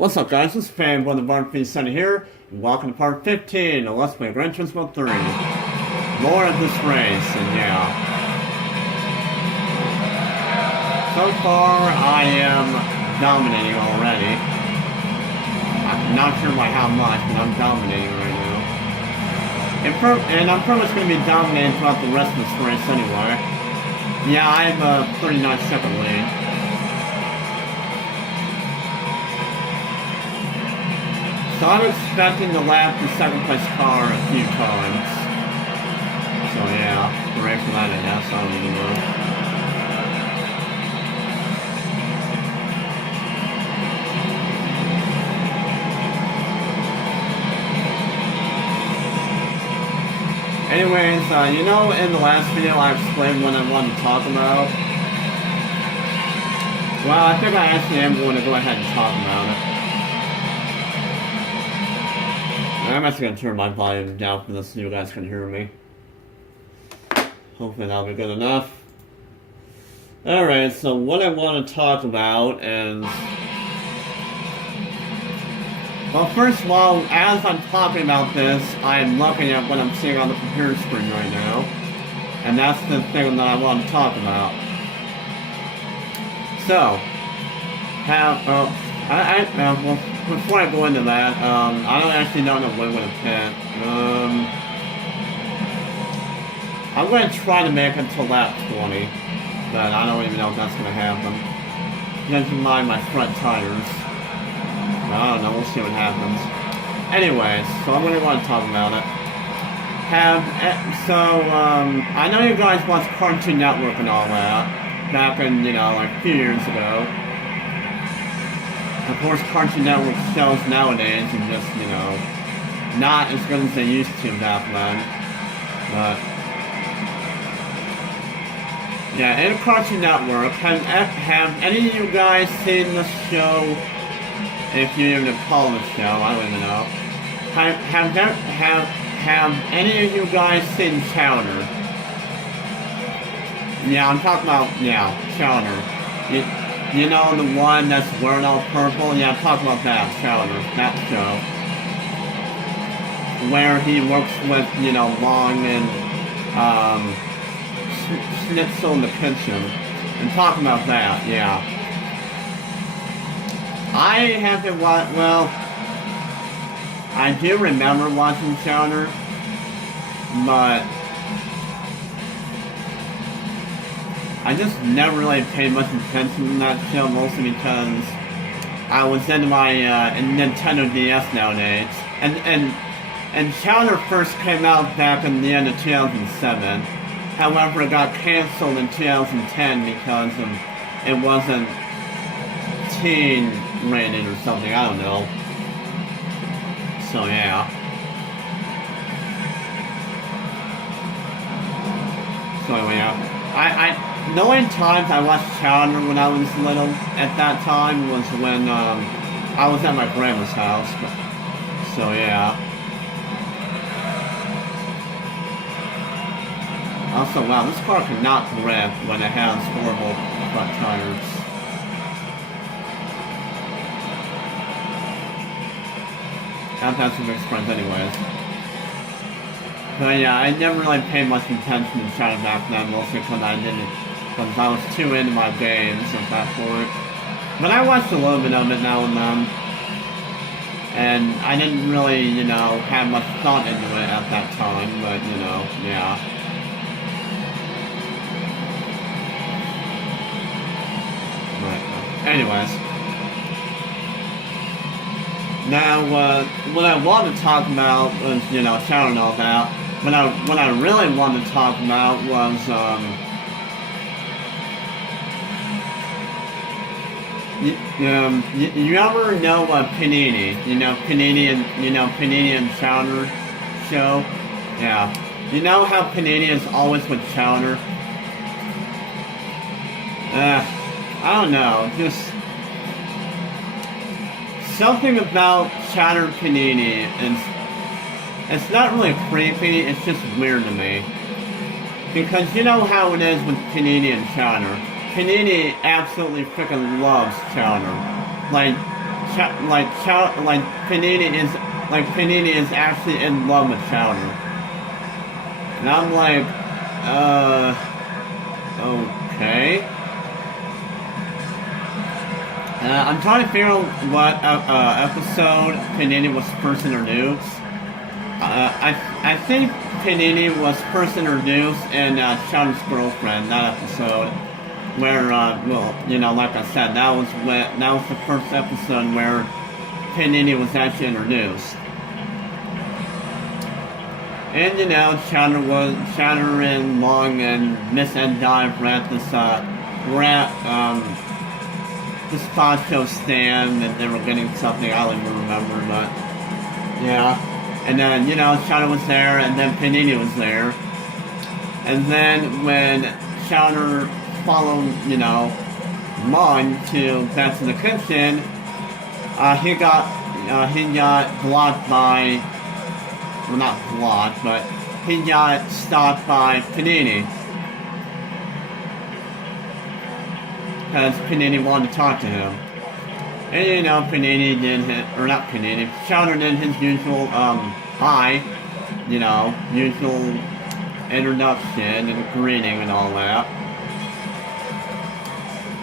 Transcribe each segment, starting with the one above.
What's up, guys? This is Fanboy the Barbecue Sunny here, and welcome to part 15 of Let's Play Gran Turismo 3. More of this race, and yeah. So far, I am dominating already. I'm not sure by how much, but I'm dominating right now. And I'm pretty much going to be dominating throughout the rest of this race anyway. Yeah, I have a 39-second lead. So I'm expecting to lap the second place car a few times. So yeah, hooray for that, I guess. I don't even know. Anyways, you know, in the last video I explained what I wanted to talk about. Well, I think I actually am going to go ahead and talk about it. I'm actually going to turn my volume down for this so you guys can hear me. Hopefully that'll be good enough. Alright, so what I want to talk about is... Well, first of all, as I'm talking about this, I'm looking at what I'm seeing on the computer screen right now. And that's the thing that I want to talk about. So, well, before I go into that, I don't actually know what I'm going to pick. I'm going to try to make it to lap 20, but I don't even know if that's going to happen. Keep in mind my front tires. I don't know, we'll see what happens. Anyways, so I'm going to want to talk about it. I know you guys watched Cartoon Network and all that, back in, you know, like a few years ago. Of course, Cartoon Network shows nowadays are just, you know, not as good as they used to back then. But, yeah, in Cartoon Network, have any of you guys seen this show? If you even call it a show, I don't even know. Have any of you guys seen Chowder? Yeah, I'm talking about, yeah, Chowder. You know, the one that's wearing all purple? Yeah, I'm talking about that, Chowder, that show. Where he works with, you know, Long and, Schnitzel in the kitchen. I'm talking about that, yeah. I haven't watched, well, I do remember watching Chowder, but I just never really paid much attention to that show, mostly because I was into my Nintendo DS nowadays. And Chowder first came out back in the end of 2007. However, it got canceled in 2010 because it wasn't teen rated or something, I don't know. So yeah. So anyway, yeah. The only times I watched Chowder when I was little at that time was when I was at my grandma's house. So yeah. Also, wow, this car cannot grip when it has horrible front tires. I've had some mixed friends anyways. But yeah, I never really paid much attention to Chowder back then, mostly because I was too into my games at that point. But I watched a little bit of it now and then. And I didn't really, you know, have much thought into it at that time, but, you know, yeah. Right. Anyways. Now, what I want to talk about was, you know, Chowder and all that. What I really wanted to talk about was, you ever know Panini? You know Panini and Chowder show? Yeah. You know how Panini is always with Chowder? I don't know, just... Something about Chowder Panini is... It's not really creepy, it's just weird to me. Because you know how it is with Panini and Chowder. Panini absolutely freaking loves Chowder. Like, Panini is actually in love with Chowder. And I'm like, okay. I'm trying to figure out what episode Panini was first introduced. I think Panini was first introduced in Chowder's Girlfriend, that episode, where, like I said, that was the first episode where Panini was actually introduced. And Chowder and Long and Miss and Dive were at this poncho stand, and they were getting something, I don't even remember, but yeah. And then, Chowder was there, and then Panini was there. And then when Chowder followed, Mon back to the kitchen, he got blocked by, well, not blocked, but he got stopped by Panini. Because Panini wanted to talk to him. And Panini did Chowder did his usual, hi, usual introduction and greeting and all that.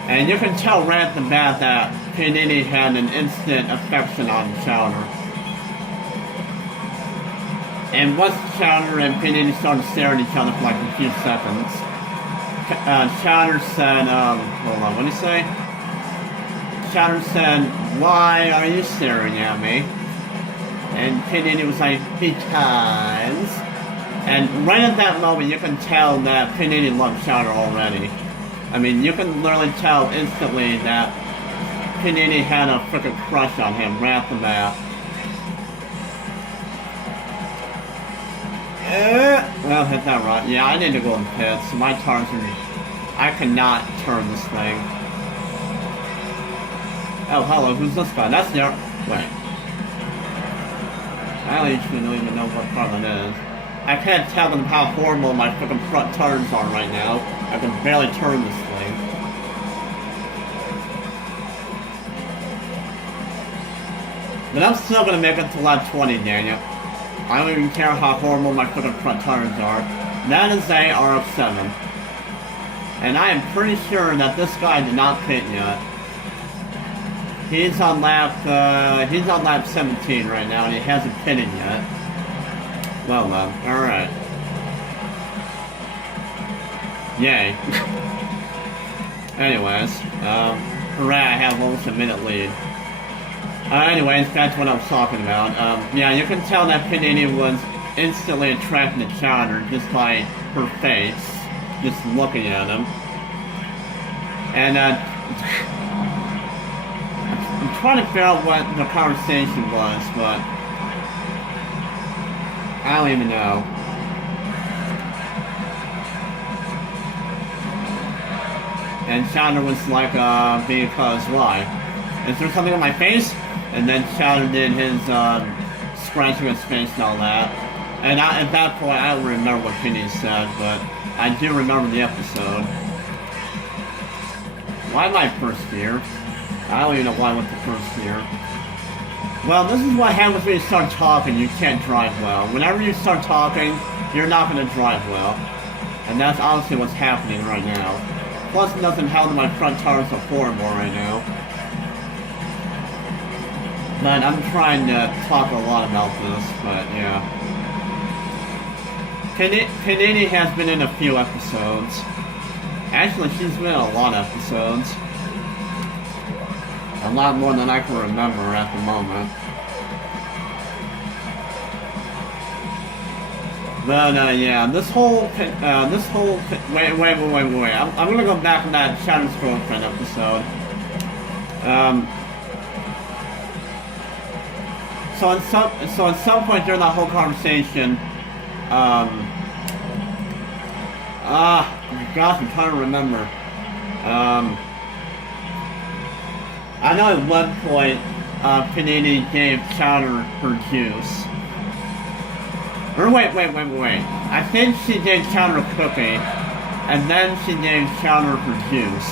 And you can tell right at the bat that Panini had an instant affection on Chowder. And once Chowder and Panini started staring at each other for like a few seconds, Chowder said, hold on, what did he say? Chowder said, "Why are you staring at me?" And Panini was like, "Because." And right at that moment, you can tell that Panini loved Chowder already. I mean, you can literally tell instantly that Panini had a freaking crush on him right off the bat. Well, hit that right. Yeah, I need to go in pits. My tires are... I cannot turn this thing. Oh, hello, who's this guy? That's the... Wait. I actually don't even know what car that is. I can't tell them how horrible my freaking front turns are right now. I can barely turn this thing. But I'm still gonna make it to lap 20, Daniel. I don't even care how horrible my freaking front tires are. That is a RF7. And I am pretty sure that this guy did not pit yet. He's on lap 17 right now, and he hasn't pitted yet. Well then, alright. Yay. Anyways, hooray, I have almost a minute lead. Anyways, that's what I was talking about. Yeah, you can tell that Panini was instantly attracted to Chowder just by her face, just looking at him. And, I'm trying to figure out what the conversation was, but I don't even know. And Chowder was like, because why? Is there something on my face? And then Chowder did his, scratching his face and all that. And at that point, I don't remember what Penny said, but I do remember the episode. Why am I first here? I don't even know why I went to first here. Well, this is what happens when you start talking, you can't drive well. Whenever you start talking, you're not going to drive well. And that's honestly what's happening right now. Plus, it doesn't help that my front tires are horrible right now. But I'm trying to talk a lot about this, but yeah. Panini has been in a few episodes. Actually, she's been in a lot of episodes. A lot more than I can remember at the moment. But, yeah, this whole, wait. I'm gonna go back to that Chowder's Girlfriend episode. So at some point during that whole conversation, gosh, I'm trying to remember. I know at one point, Panini gave Chowder her juice. Or wait. I think she gave Chowder a cookie, and then she gave Chowder her juice.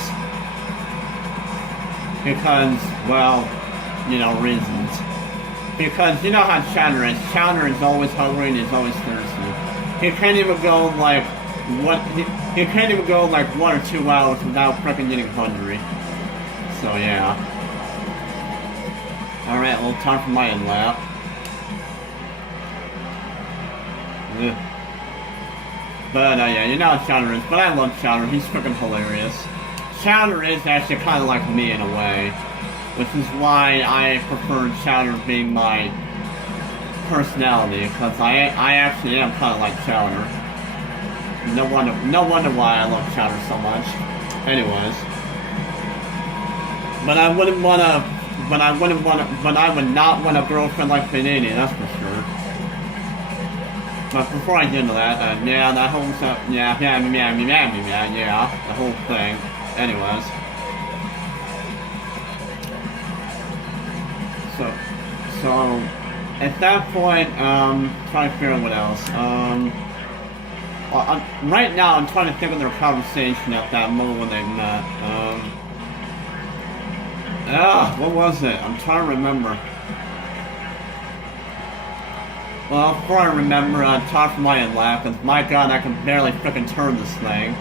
Because, well, reasons. Because you know how Chowder is. Chowder is always hungry and he's always thirsty. He can't even go like he can't even go like 1 or 2 hours without freaking getting hungry. So yeah. Alright, well, time for my in-lap. But yeah, you know how Chowder is. But I love Chowder. He's freaking hilarious. Chowder is actually kind of like me in a way. Which is why I prefer Chowder being my personality, because I actually am kind of like Chowder. No wonder why I love Chowder so much. Anyways, but I would not want a girlfriend like Panini, that's for sure. But before I get into that, yeah, that whole stuff, yeah, the whole thing. Anyways. So at that point, trying to figure out what else. Right now, I'm trying to think of their conversation at that moment when they met. What was it? I'm trying to remember. Well, before I remember, time for my in-lap, because my god, I can barely frickin' turn this thing.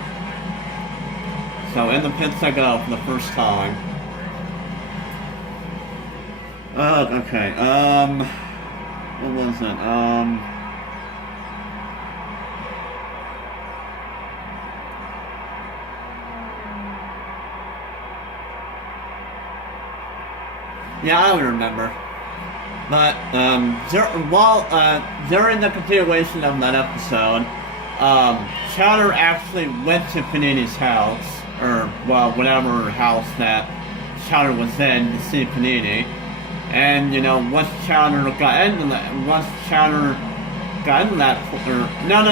So in the pits I go for the first time. Okay, what was it, yeah, I would remember. But, during the continuation of that episode, Chowder actually went to Panini's house, or, well, whatever house that Chowder was in to see Panini. And, once Chowder got into that,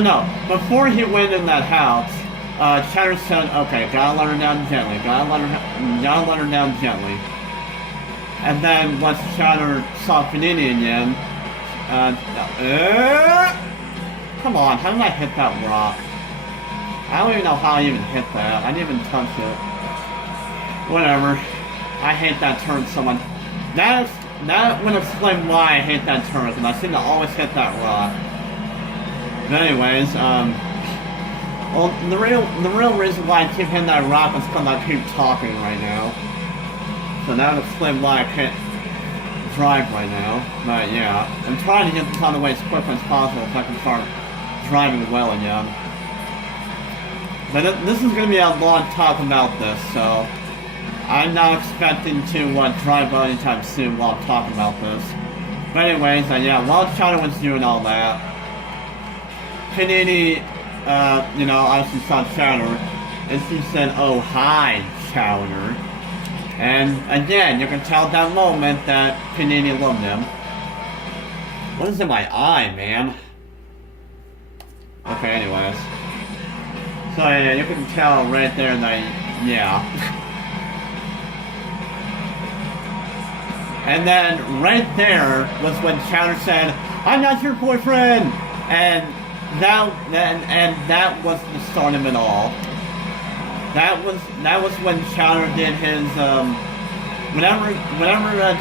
no. Before he went in that house, Chowder said, okay, gotta let her down gently, gotta let her down gently. And then once Chowder saw Panini again, come on, how did I hit that rock? I don't even know how I even hit that. I didn't even touch it. Whatever. I hate that turn so much. That would explain why I hate that turn, because I seem to always hit that rock. But anyways, well, the real reason why I keep hitting that rock is because I keep talking right now. So that would explain why I can't drive right now. But yeah, I'm trying to get this on the way as quickly as possible so I can start driving well again. But this is going to be a long talk about this, so I'm not expecting to drive well anytime soon while I'm talking about this. But anyways, yeah, while Chowder was doing all that, Panini, obviously saw Chowder, and she said, "Oh, hi, Chowder." And again, you can tell at that moment that Panini loved him. What is in my eye, man? Okay, anyways. So yeah, you can tell right there that, yeah. And then right there was when Chowder said, "I'm not your boyfriend," and that was the start of it all. That was when Chowder did his whenever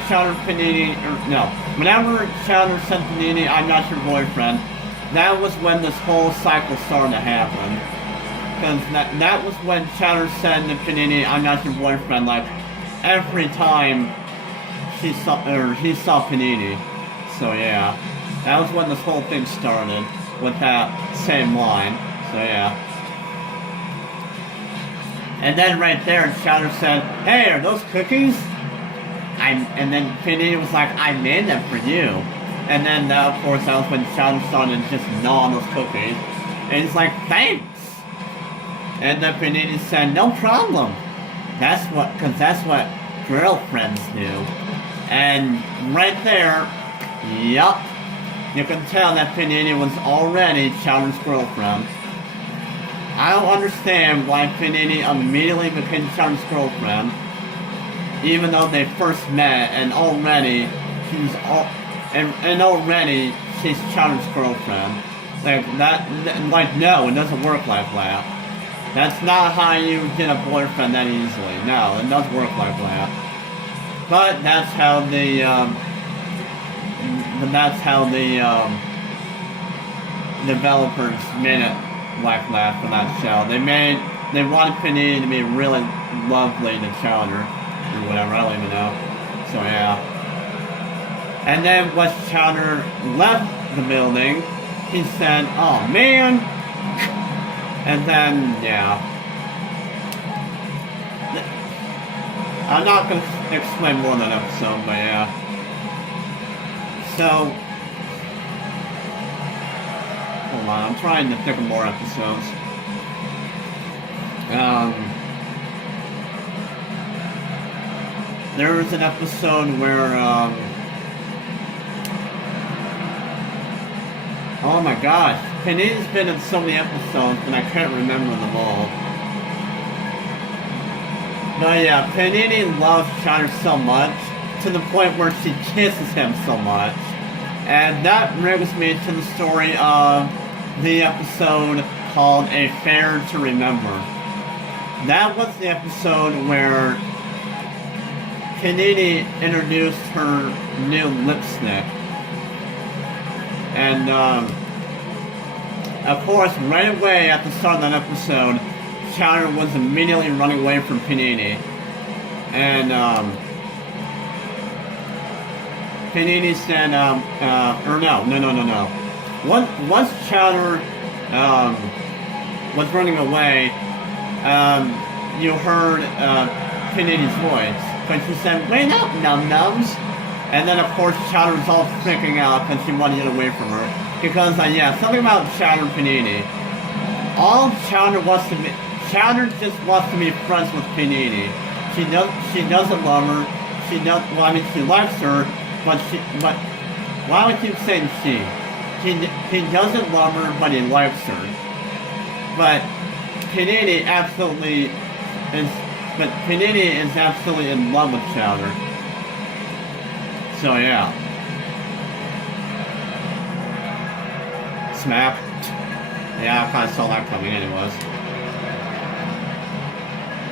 Chowder Panini whenever Chowder sent Panini, "I'm not your boyfriend," that was when this whole cycle started to happen. Because that was when Chowder said to Panini, "I'm not your boyfriend," like every time he saw Panini. So yeah, that was when this whole thing started with that same line. So yeah. And then right there, Chowder said, "Hey, are those cookies?" And then Panini was like, "I made them for you." And then, of course, that was when Chowder started just gnawing those cookies. And he's like, "Thanks." And then Panini said, "No problem. That's what girlfriends do." And right there, yup, you can tell that Panini was already Chowder's girlfriend. I don't understand why Panini immediately became Chowder's girlfriend, even though they first met, and already she's Chowder's girlfriend. No, it doesn't work like that. That's not how you get a boyfriend that easily. No, it doesn't work like that. But that's how the developers made it like that for that show. They wanted Panini to be really lovely to Chowder or whatever. I don't even know. So yeah. And then once Chowder left the building, he said, "Oh man," and then yeah. I'm not gonna explain more on that episode, but yeah. So. Hold on, I'm trying to think of more episodes. There was an episode where, oh my gosh, Panini's been in so many episodes, and I can't remember them all. But yeah, Panini loves Chowder so much, to the point where she kisses him so much. And that brings me to the story of the episode called A Fair to Remember. That was the episode where Panini introduced her new lipstick. And, of course, right away at the start of that episode, Chowder was immediately running away from Panini. And, Panini said, no. Once Chowder, was running away, you heard, Panini's voice. But she said, "Wait up, num-nums." And then, of course, Chowder was all freaking out because she wanted to get away from her. Because, yeah, something about Chowder and Panini. All Chowder wants to be, Chowder just wants to be friends with Panini. She doesn't love her. She likes her, but why would I keep saying she? He doesn't love her, but he likes her. But Panini is absolutely in love with Chowder. So yeah. Smack. Yeah, I kind of saw that coming anyways.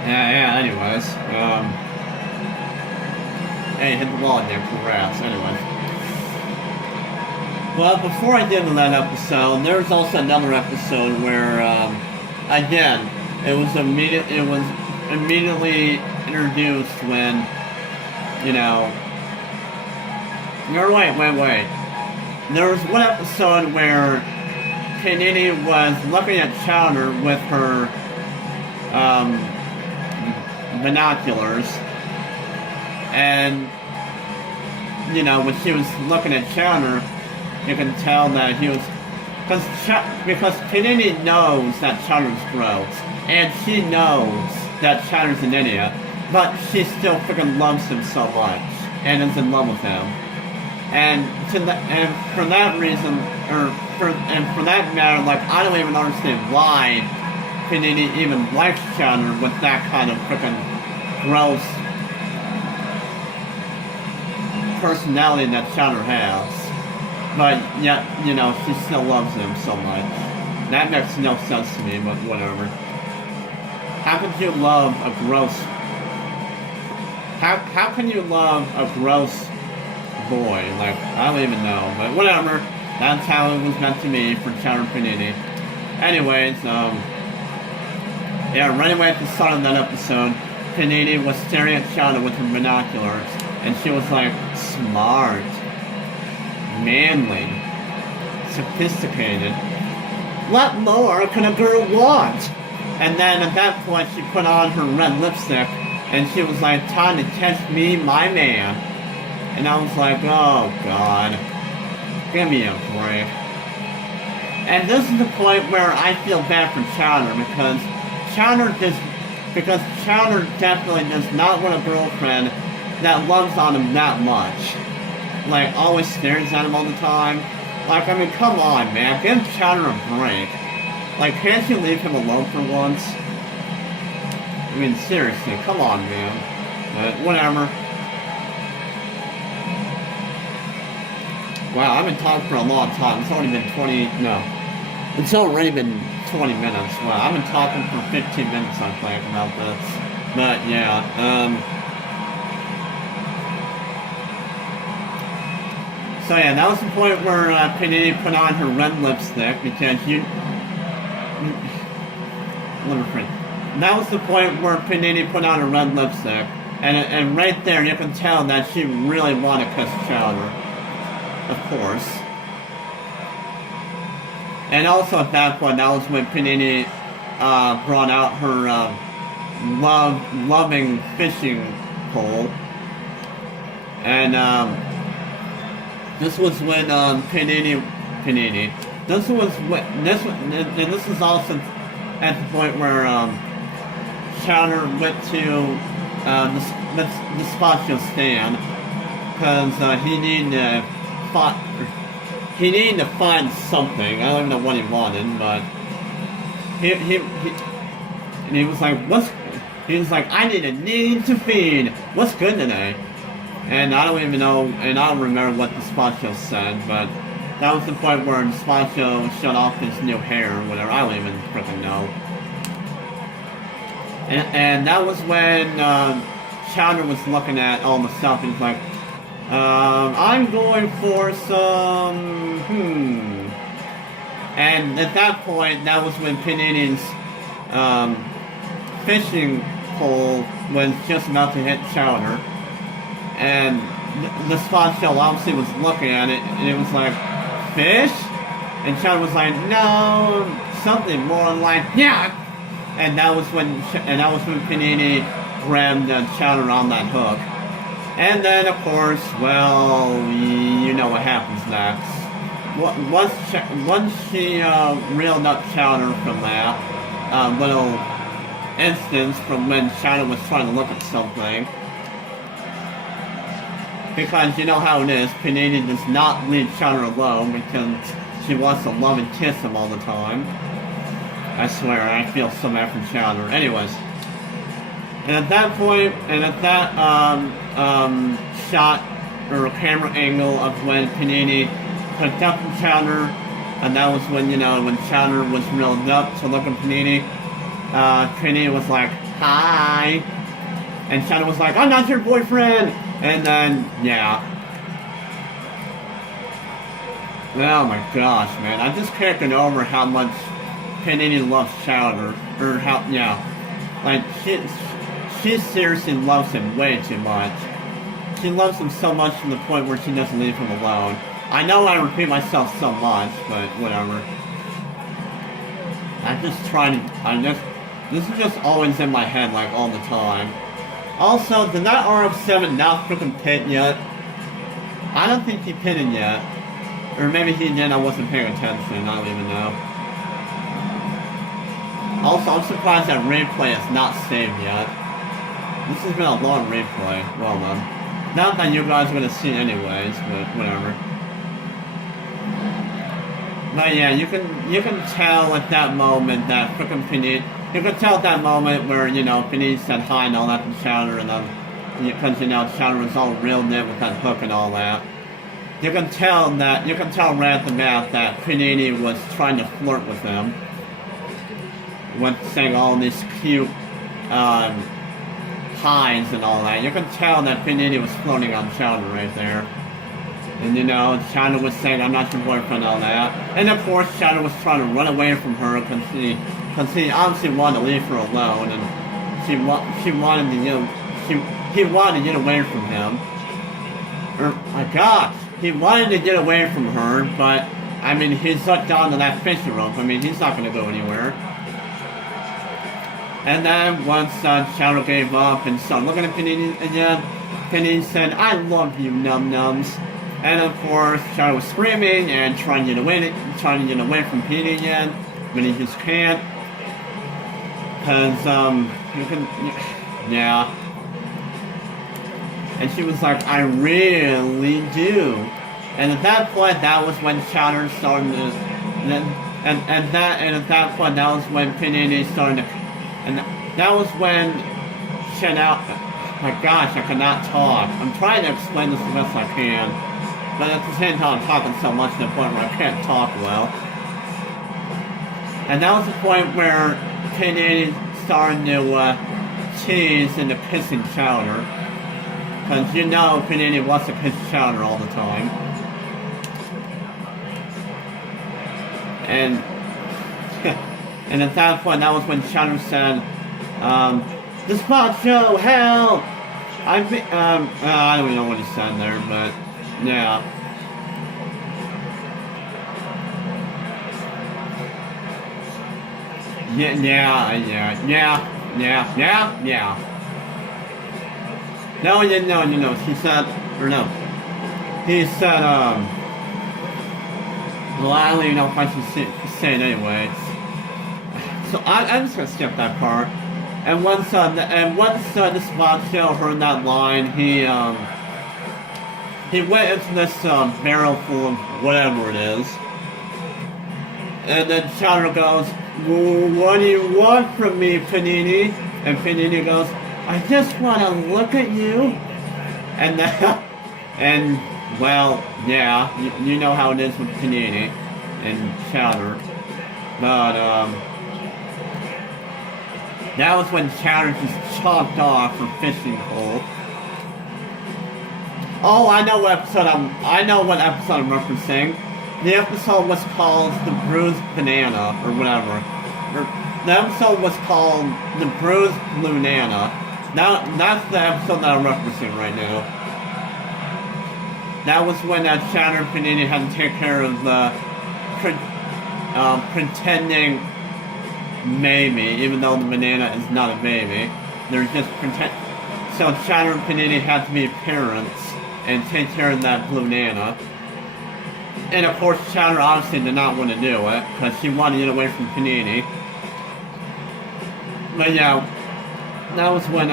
Yeah, anyways. Hey, hit the wall in there, congrats. Anyways. Well, before I did that episode, there was also another episode where, again, it was immediately introduced when, you know, wait. There was one episode where Panini was looking at Chowder with her, binoculars, and, you know, when she was looking at Chowder, you can tell that he was, because Panini knows that Chowder's gross, and she knows that Chowder's an idiot, but she still freaking loves him so much, and is in love with him. And for that reason, for that matter, like, I don't even understand why Panini even likes Chowder with that kind of freaking gross personality that Chowder has. But yet, you know, she still loves him so much. That makes no sense to me, but whatever. How could you love a gross... How can you love a gross boy? Like, I don't even know, but whatever. That's how it was meant to be for Chowder Panini. Anyways, yeah, right away at the start of that episode, Panini was staring at Chowder with her binoculars, and she was like, smart, manly, sophisticated. What more can a girl want? And then at that point, she put on her red lipstick, and she was like, time to test me, my man. And I was like, oh God, give me a break. And this is the point where I feel bad for Chowder, because Chowder definitely does not want a girlfriend that loves on him that much. Like, always stares at him all the time. Like, I mean, come on, man, give Chowder a break. Like, can't you leave him alone for once? I mean, seriously, come on, man. But whatever. Wow, I've been talking for a long time. It's already been 20 minutes. Wow, I've been talking for 15 minutes, I think, about this. But, yeah, So yeah, that was the point where Panini put on her red lipstick because that was the point where Panini put on her red lipstick, and right there you can tell that she really wanted to kiss Chowder, of course. And also at that point, that was when Panini brought out her loving fishing pole, and this was when Panini. This was when this is also at the point where Chowder went to the Spatio stand because he needed to find something. I don't even know what he wanted, but he was like, he was like, I need to feed. What's good today? And I don't even know, and I don't remember what the Spatio said, but that was the point where the Spatio shut off his new hair or whatever. I don't even freaking know. And that was when Chowder was looking at all the stuff and he's like, I'm going for some, And at that point, that was when Panini's fishing pole was just about to hit Chowder. And the Spatio obviously was looking at it, and it was like, fish? And Chowder was like, no, something more like, yeah! And that was when Panini grabbed Chowder on that hook. And then, of course, well, you know what happens next. Once she reeled up Chowder from that little instance from when Chowder was trying to look at something, because you know how it is, Panini does not leave Chowder alone because she wants to love and kiss him all the time. I swear, I feel so bad for Chowder. Anyways, and at that point, and at that shot or camera angle of when Panini picked up from Chowder, and that was when, when Chowder was reeled up to look at Panini, Panini was like, hi, and Chowder was like, I'm not your boyfriend, and then, yeah. Oh my gosh, man, I just can't get over how much Panini loves Chowder, or how, like, she seriously loves him way too much. She loves him so much to the point where she doesn't leave him alone. I know I repeat myself so much, but whatever. This is just always in my head, like, all the time. Also, did that RF7 not freaking pit yet? I don't think he pitted yet. Or maybe he did, I wasn't paying attention, I don't even know. Also, I'm surprised that replay is not saved yet. This has been a long replay. Well then. Not that you guys are gonna see it anyways, but whatever. But yeah, you can tell at that moment that frickin' Panini, you can tell at that moment where, Panini said hi and all that to Chowder, and then, because, Chowder was all reeled in with that hook and all that. You can tell right at the bat that Panini was trying to flirt with him. With saying all these cute, highs and all that. You can tell that Panini was floating on Chowder right there. And Chowder was saying, I'm not your boyfriend and all that. And of course, Chowder was trying to run away from her because he obviously wanted to leave her alone, and he wanted to get away from him. My gosh, he wanted to get away from her, but I mean, he's hooked onto that fishing rope. I mean, he's not going to go anywhere. And then once Chowder gave up and started looking at Panini again, Panini said, I love you, num-nums. And of course, Chowder was screaming and trying to get away from Panini again, but he just can't. Because, yeah. And she was like, I really do. And at that point, that was when Chowder started to, and at that point, that was when Panini started to, and that was when my gosh, I cannot talk. I'm trying to explain this the best I can, but at the same time, I'm talking so much to the point where I can't talk well. And that was the point where Panini started to tease into kissing Chowder. Because Panini wants to kiss Chowder all the time. And and at that point, that was when Chowder said, "The spot show, help!" I don't even know what he said there, but yeah. Yeah. No, he didn't know. He said, or no. He said, well, I don't even know if I should say it anyways. So I'm just gonna skip that part. And once the spot show heard that line, he went into this barrel full of whatever it is. And then Chowder goes, well, what do you want from me, Panini? And Panini goes, I just want to look at you. And then, and well, yeah, you know how it is with Panini and Chowder. But that was when Chowder just chopped off for fishing pole. Oh, I know what episode I'm referencing. The episode was called The Bruised Banana, or whatever. The episode was called The Bruised Blue Nana. Now, that's the episode that I'm referencing right now. That was when Chowder and Panini had to take care of the pretending maybe, even though the banana is not a baby. They're just pretend. So Chowder and Panini had to be parents and take care of that blue nana. And of course, Chowder obviously did not want to do it, because she wanted to get away from Panini. But yeah, that was when,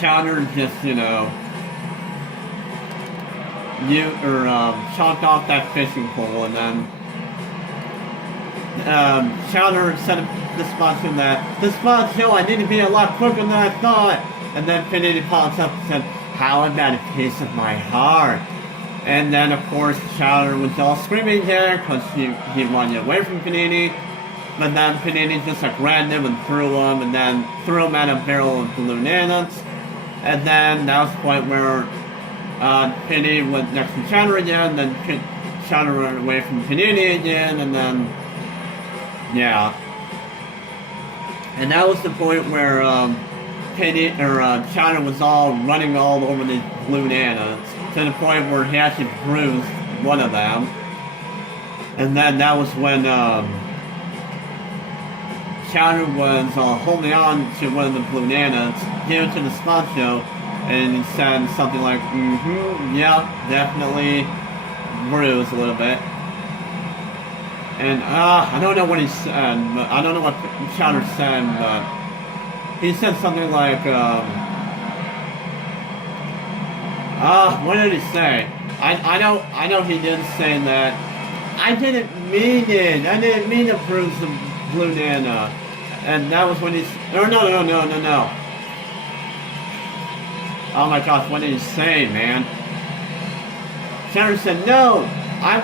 Chowder just, chopped off that fishing pole, and then, Chowder said to the spot show that, the spot show, I need to be a lot quicker than I thought. And then Panini pops up and said, how about a piece of my heart? And then, of course, Chowder was all screaming there because he wanted to get away from Panini. But then Panini just grabbed him and threw him at a barrel of blue nanas. And then that was the point where Panini went next to Chowder again, then Chowder ran away from Panini again, and then, yeah. And that was the point where Chowder was all running all over the blue nanas, to the point where he actually bruised one of them. And then that was when Chowder was holding on to one of the blue nanas, gave it to the spot show, and he said something like, yeah, definitely bruised a little bit. And I don't know what he said, but I don't know what Chowder said, but he said something like, what did he say? I know he did say that, I didn't mean it. I didn't mean to bruise the blue nana. And that was when he, no. Oh my gosh, what did he say, man? Chowder said, no, I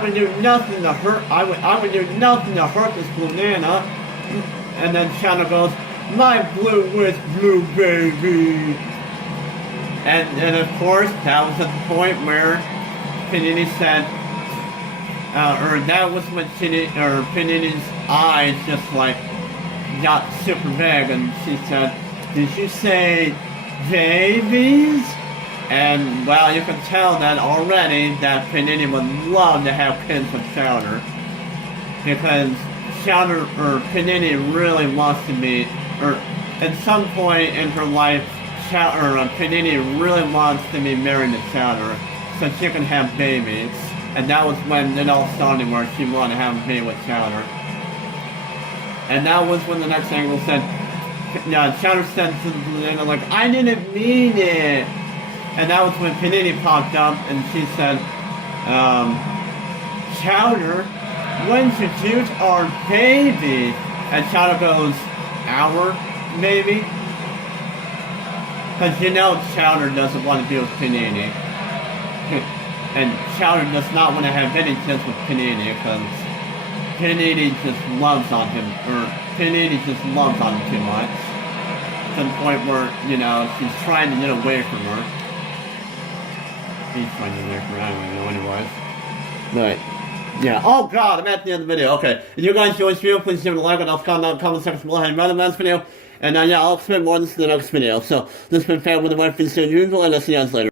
would do nothing to hurt, I would do nothing to hurt this blue nana. And then Chowder goes, my blue with blue baby. And of course, that was at the point where Panini said, or that was when Panini's eyes just got super big, and she said, did you say babies? And well, you can tell that already that Panini would love to have kids with Chowder, because Chowder, or Panini really wants to be, or at some point in her life, Panini really wants to be married to Chowder so she can have babies. And that was when it all started, where she wanted to have a baby with Chowder. And that was when the next angle said, Chowder said to the banana, I didn't mean it. And that was when Panini popped up and she said, Chowder, when should you our baby? And Chowder goes, our baby? Because Chowder doesn't want to be with Panini. And Chowder does not want to have any kids with Panini, because Panini just loves on him too much. To the point where, she's trying to get away from her. He's trying to get away from her, I don't even know anyways. But, Yeah. Oh god, I'm at the end of the video. Okay. If you guys enjoyed this video, please give it a like and I'll comment section below how you made the video. And yeah, I'll explain more on this in the next video. So this has been Fan with the Wife and as usual, and I'll see you guys later.